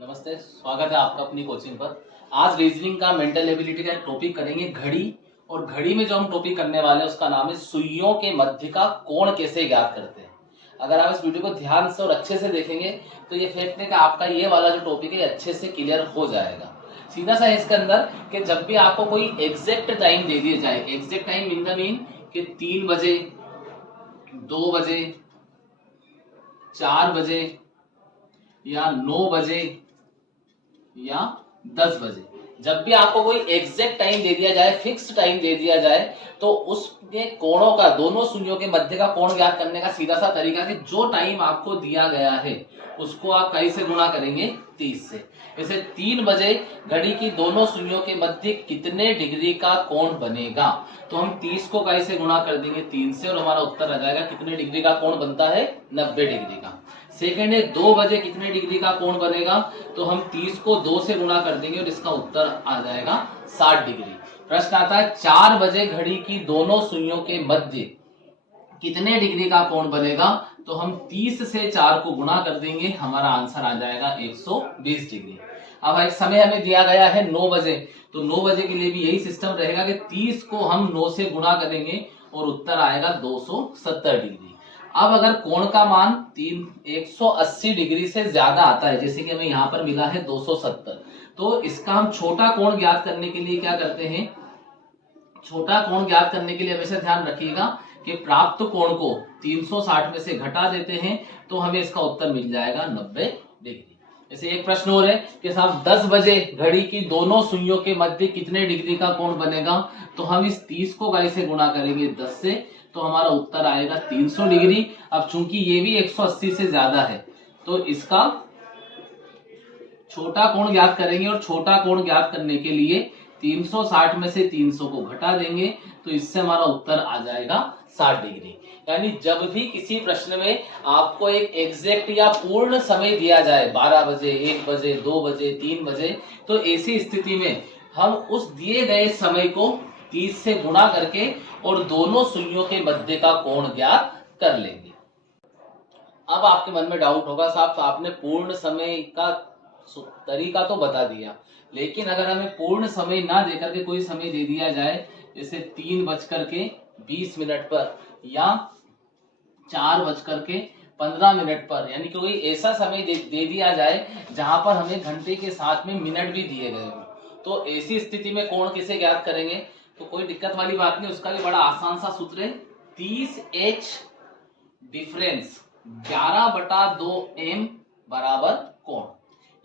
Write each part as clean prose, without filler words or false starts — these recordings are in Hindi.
नमस्ते, स्वागत है आपका अपनी कोचिंग पर। आज रीजनिंग का मेंटल एबिलिटी का एक टॉपिक करेंगे घड़ी। और घड़ी में जो हम टॉपिक करने वाले हैं उसका नाम है सुइयों के मध्य का कोण कैसे ज्ञात करते हैं। अगर आप इस वीडियो को ध्यान से और अच्छे से देखेंगे तो ये फैक्ट है कि आपका ये वाला जो टॉपिक है अच्छे से क्लियर हो जाएगा। सीधा सा है इसके अंदर कि जब भी आपको कोई एग्जैक्ट टाइम दे दिया जाए, exact time in the mean कि 3 बजे, 2 बजे, 4 बजे या 9 बजे या 10 बजे, जब भी आपको कोई एग्जैक्ट टाइम दे दिया जाए, फिक्स टाइम दे दिया जाए, तो उसके कोणों का, दोनों सुइयों के मध्य का कोण ज्ञात करने का सीधा सा तरीका कि जो टाइम आपको दिया गया है उसको आप कई से गुणा करेंगे 30 से। जैसे 3 बजे घड़ी की दोनों सुइयों के मध्य कितने डिग्री का कोण बनेगा, तो हम 30 को कई से गुणा कर देंगे 3 से और हमारा उत्तर आ जाएगा कितने डिग्री का कोण बनता है, 90 डिग्री का। सेकंड है 2 बजे कितने डिग्री का कोण बनेगा, तो हम 30 को 2 से गुणा कर देंगे और इसका उत्तर आ जाएगा 60 डिग्री। प्रश्न आता है 4 बजे घड़ी की दोनों सुइयों के मध्य कितने डिग्री का कोण बनेगा, तो हम 30 से 4 को गुणा कर देंगे, हमारा आंसर आ जाएगा 120 डिग्री। अब एक समय हमें दिया गया है 9 बजे, तो 9 बजे के लिए भी यही सिस्टम रहेगा कि 30 को हम 9 से गुणा करेंगे और उत्तर आएगा 270 डिग्री। अब अगर कोण का मान 180 डिग्री से ज्यादा आता है, जैसे कि हमें यहाँ पर मिला है 270, तो इसका हम छोटा कोण ज्ञात करने के लिए क्या करते हैं, छोटा कोण ज्ञात करने के लिए हमेशा ध्यान रखिएगा कि प्राप्त कोण को 360 में से घटा देते हैं तो हमें इसका उत्तर मिल जाएगा 90 डिग्री। जैसे एक प्रश्न और है कि साहब 10 बजे घड़ी की दोनों सुइयों के मध्य कितने डिग्री का कोण बनेगा, तो हम इस 30 को y से गुणा करेंगे 10 से, तो हमारा उत्तर आएगा 300 डिग्री। अब चूंकि ये भी 180 से ज्यादा है तो इसका छोटा कोण ज्ञात करेंगे और छोटा कोण ज्ञात करने के लिए 360 में से 300 को घटा देंगे, तो इससे हमारा उत्तर आ जाएगा 60 डिग्री। यानी जब भी किसी प्रश्न में आपको एक एग्जैक्ट या पूर्ण समय दिया जाए, 12 बजे, 1 बजे, 2 बजे, 3 बजे, तो ऐसी स्थिति में हम उस दिए गए समय को 30 से गुणा करके और दोनों सुइयों के मध्य का कोण ज्ञात कर लेंगे। अब आपके मन में डाउट होगा, साहब आपने पूर्ण समय का तरीका तो बता दिया, लेकिन अगर हमें पूर्ण समय ना देकर के कोई समय दे दिया जाए, जैसे 3:20 पर या 4:15 पर, यानी कि कोई ऐसा समय दे दिया जाए जहां पर हमें घंटे के साथ में मिनट भी दिए गए हो, तो ऐसी स्थिति में कोण कैसे ज्ञात करेंगे, तो कोई दिक्कत वाली बात नहीं, उसका भी बड़ा आसान सा सूत्र है। 30h डिफरेंस 11/2m बराबर कोण।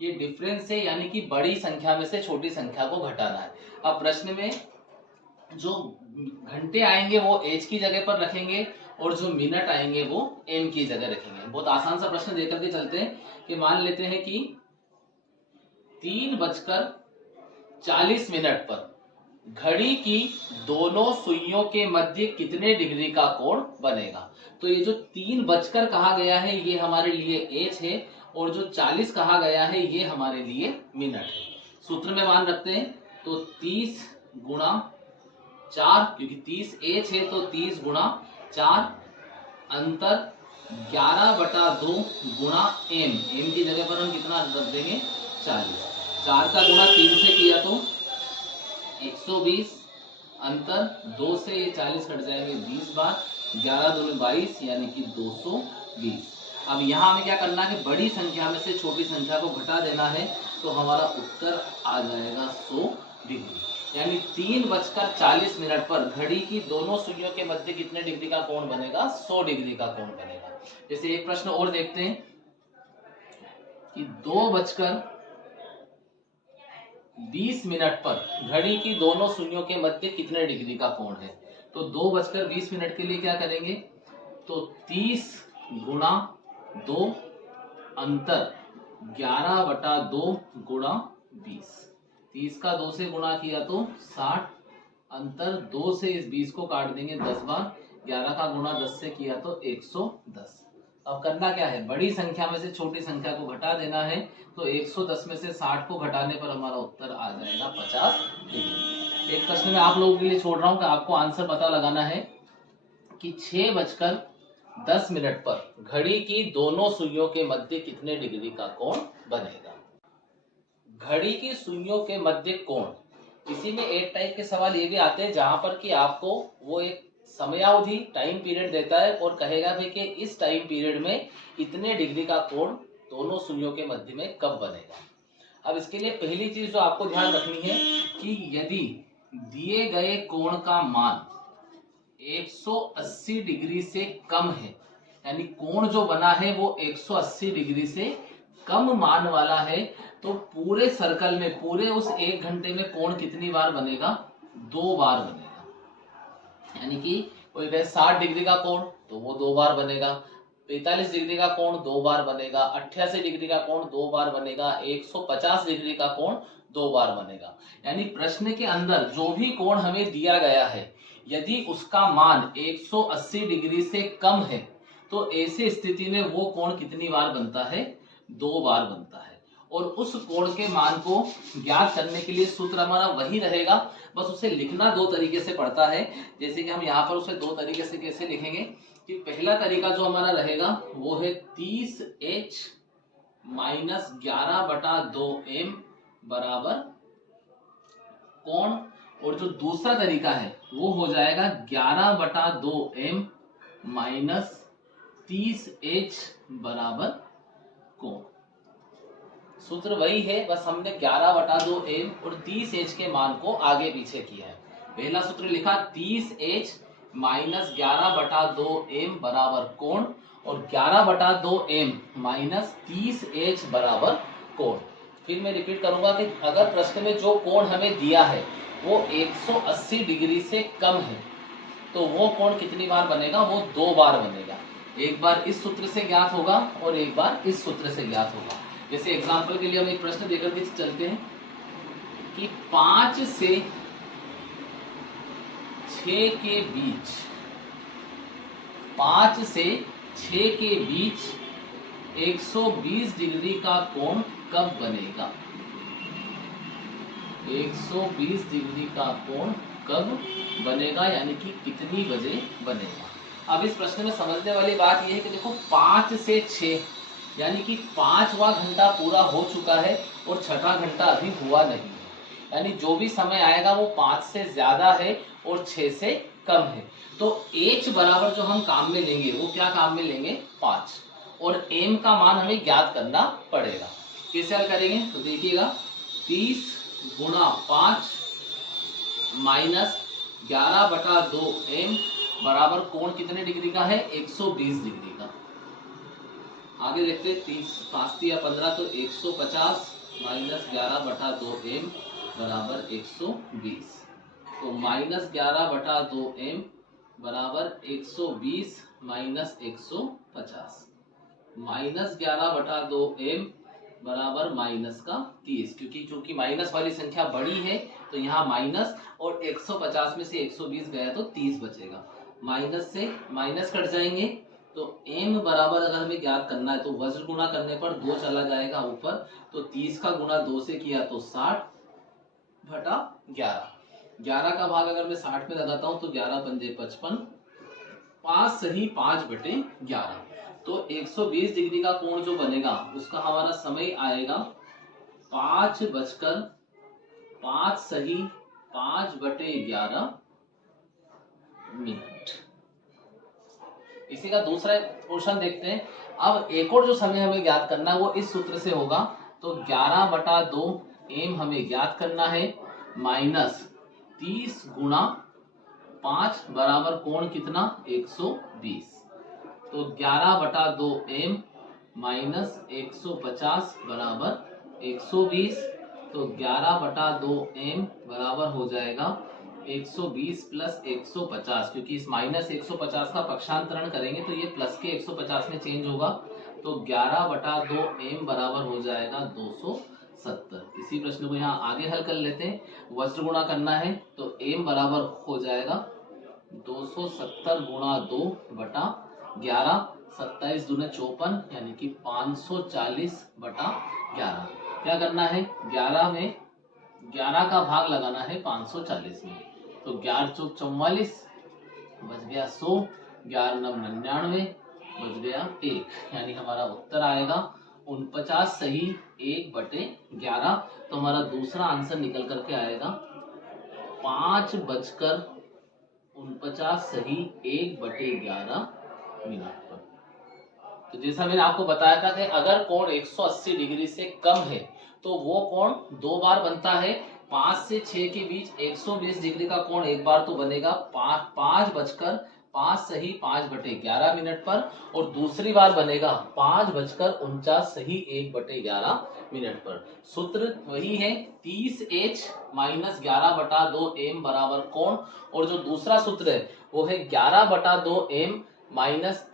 ये डिफरेंस है, यानी कि बड़ी संख्या में से छोटी संख्या को घटाना है। अब प्रश्न में जो घंटे आएंगे वो h की जगह पर रखेंगे और जो मिनट आएंगे वो m की जगह रखेंगे। बहुत आसान सा प्रश्न देकर के चलते हैं कि मान लेते हैं कि 3:40 पर घड़ी की दोनों सुइयों के मध्य कितने डिग्री का कोण बनेगा। तो ये जो 3 कहा गया है ये हमारे लिए h है और जो 40 कहा गया है ये हमारे लिए मिनट है। सूत्र में मान रखते हैं तो 30 गुणा 4, क्योंकि 30 h है तो 30 गुणा 4 अंतर 11/2 गुणा m की जगह पर हम कितना रख देंगे 40। 4 का गुणा 3 से किया तो 120 अंतर 2 से ये 40 कट जाएंगे 20 बार, 11 दूनी 22 यानी कि 220। अब यहाँ हमें क्या करना है, बड़ी संख्या में से छोटी संख्या को घटा देना है, तो हमारा उत्तर आ जाएगा 100 डिग्री। यानी 3:40 पर घड़ी की दोनों सुइयों के मध्य कितने डिग्री का कोण बनेगा, 100 डिग्री का कोण बनेगा। जैसे एक प्रश्न और देखते हैं कि 2:20 पर घड़ी की दोनों सुइयों के मध्य कितने डिग्री का कोण है, तो 2:20 के लिए क्या करेंगे, तो 30 गुणा 2 अंतर 11/2 गुणा 20, 30 का 2 से गुणा किया तो 60 अंतर 2 से इस 20 को काट देंगे 10 बार, 11 का गुणा 10 से किया तो 110। अब करना क्या है, बड़ी संख्या में से छोटी संख्या को घटा देना है, तो 110 में से 60 को घटाने पर हमारा उत्तर आ जाएगा 50 डिग्री। एक प्रश्न में आप लोगों के लिए छोड़ रहा हूं कि आपको आंसर पता लगाना है कि 6:10 पर घड़ी की दोनों सुइयों के मध्य कितने डिग्री का कोण बनेगा। घड़ी की सुइयों के मध्य कोण। इसी में एक टाइप के सवाल ये भी आते हैं जहां पर कि आपको वो एक समयावधि टाइम पीरियड देता है और कहेगा भी कि इस टाइम पीरियड में इतने डिग्री का कोण दोनों सुइयों के मध्य में कब बनेगा। अब इसके लिए पहली चीज जो आपको ध्यान रखनी है कि यदि दिए गए कोण का मान 180 डिग्री से कम है, यानी कोण जो बना है वो 180 डिग्री से कम मान वाला है, तो पूरे सर्कल में पूरे उस 1 घंटे में कोण कितनी बार बनेगा? 2 बार बनेगा। यानी कि कोई कहे 60 डिग्री का कोण तो वो 2 बार बनेगा, 45 डिग्री का कोण 2 बार बनेगा, 88 डिग्री का कोण 2 बार बनेगा, 150 डिग्री का कोण 2 बार बनेगा। यानी प्रश्न के अंदर जो भी कोण हमें दिया गया है यदि उसका मान 180 डिग्री से कम है तो ऐसी स्थिति में वो कोण कितनी बार बनता है? 2 बार बनता है। और उस कोण के मान को ज्ञात करने के लिए सूत्र हमारा वही रहेगा, बस उसे लिखना 2 तरीके से पड़ता है। जैसे कि हम यहाँ पर उसे 2 तरीके से कैसे लिखेंगे कि पहला तरीका जो हमारा रहेगा वो है 30h माइनस 11/2m बराबर कोण, और जो दूसरा तरीका है वो हो जाएगा 11/2m माइनस 30h बराबर कोण। सूत्र वही है, बस हमने 11/2m और 30h के मान को आगे पीछे किया है। पहला सूत्र लिखा 30h माइनस 11/2m बराबर कोण, और 11/2m माइनस 30h बराबर कोण। फिर मैं रिपीट करूंगा कि अगर प्रश्न में जो कोण हमें दिया है वो 180 डिग्री से कम है तो वो कोण कितनी बार बनेगा? वो 2 बार बनेगा। एक बार इस सूत्र से ज्ञात होगा और एक बार इस सूत्र से ज्ञात होगा। जैसे एग्जांपल के लिए हम एक प्रश्न देकर के चलते हैं कि 5 से 6 के बीच 5 से 6 के बीच 120 डिग्री का कोण कब बनेगा? 120 डिग्री का कोण कब बनेगा, यानी कि कितनी बजे बनेगा। अब इस प्रश्न में समझने वाली बात यह है कि देखो 5 से 6 यानी कि 5वां घंटा पूरा हो चुका है और 6ठा घंटा अभी हुआ नहीं है, यानी जो भी समय आएगा वो 5 से ज्यादा है और 6 से कम है। तो h बराबर जो हम काम में लेंगे वो क्या काम में लेंगे? 5, और m का मान हमें ज्ञात करना पड़ेगा। कैसे हल करेंगे तो देखिएगा, 30 गुणा 5 माइनस 11/2m बराबर कोण कितने डिग्री का है? 120 डिग्री का। आगे देखते हैं, 30 5 या 15 तो 150 माइनस 11/2m बराबर 120, तो माइनस 11/2m बराबर 120 माइनस 150, माइनस 11/2m बराबर माइनस का 30, क्योंकि चूंकि माइनस वाली संख्या बड़ी है तो यहाँ माइनस, और 150 में से 120 गया तो 30 बचेगा। माइनस से माइनस कट जाएंगे तो m बराबर अगर हमें ज्ञात करना है तो वज्र गुणा करने पर 2 चला जाएगा ऊपर, तो 30 का गुणा 2 से किया तो 60/11। 11 का भाग अगर मैं 60 में लगाता हूं तो 11 पंजे 55, 5 सही 5/11। तो 120 डिग्री का कोण जो बनेगा उसका हमारा समय आएगा 5 सही 5/11 मिनट। इसी का दूसरा क्वेश्चन देखते हैं। अब एक और जो समय हमें ज्ञात करना है वो इस सूत्र से होगा, तो 11/2m हमें ज्ञात करना है माइनस 30 गुणा 5 बराबर कोण कितना? 120, तो 11/2m माइनस 150 बराबर 120, तो 11/2m बराबर हो जाएगा 120 प्लस 150, क्योंकि इस माइनस 150 का पक्षांतरण करेंगे तो ये प्लस के 150 में चेंज होगा, तो 11/2m बराबर हो जाएगा 270। इसी प्रश्न को यहाँ आगे हल कर लेते हैं। वज्र गुणा करना है तो m बराबर हो जाएगा 270 गुणा 2/11, 27 दूने 54, यानी कि 540/11। क्या करना है? 11 में 11 का भाग लगाना है 540 में, तो 11 चौक 44, बच गया 100, 11 9 99, बच गया 1, यानी हमारा उत्तर आएगा 49 सही 1/11। तो हमारा दूसरा आंसर निकल करके आएगा 5:49 सही 1/11 मिनट पर। तो जैसा मैंने आपको बताया था कि अगर कोण 180 डिग्री से कम है तो वो कोण 2 बार बनता है। 5 से 6 के बीच 120 डिग्री का कोण एक बार तो बनेगा 5 सही 5/11 मिनट पर, और दूसरी बार बनेगा 5:49 सही 1/11 मिनट पर। सूत्र वही है 30h - 11/2m बराबर कोण, और जो दूसरा सूत्र है वो है 11/2m -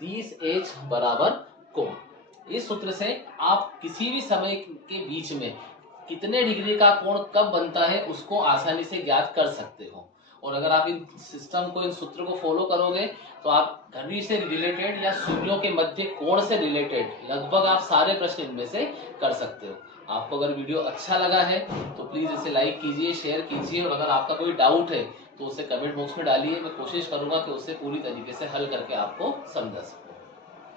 30h बराबर कोण। इस सूत्र से आप किसी भी समय के बीच में कितने डिग्री का कोण कब बनता है उसको आसानी से ज्ञात कर सकते हो। और अगर आप इन सिस्टम को, इन सूत्र को फॉलो करोगे तो आप घड़ी से रिलेटेड या सूर्यों के मध्य कोण से रिलेटेड लगभग आप सारे प्रश्न इनमें से कर सकते हो। आपको अगर वीडियो अच्छा लगा है तो प्लीज इसे लाइक कीजिए, शेयर कीजिए, और अगर आपका कोई डाउट है तो उसे कमेंट बॉक्स में डालिए। मैं कोशिश करूंगा कि उसे पूरी तरीके से हल करके आपको समझा सकूं।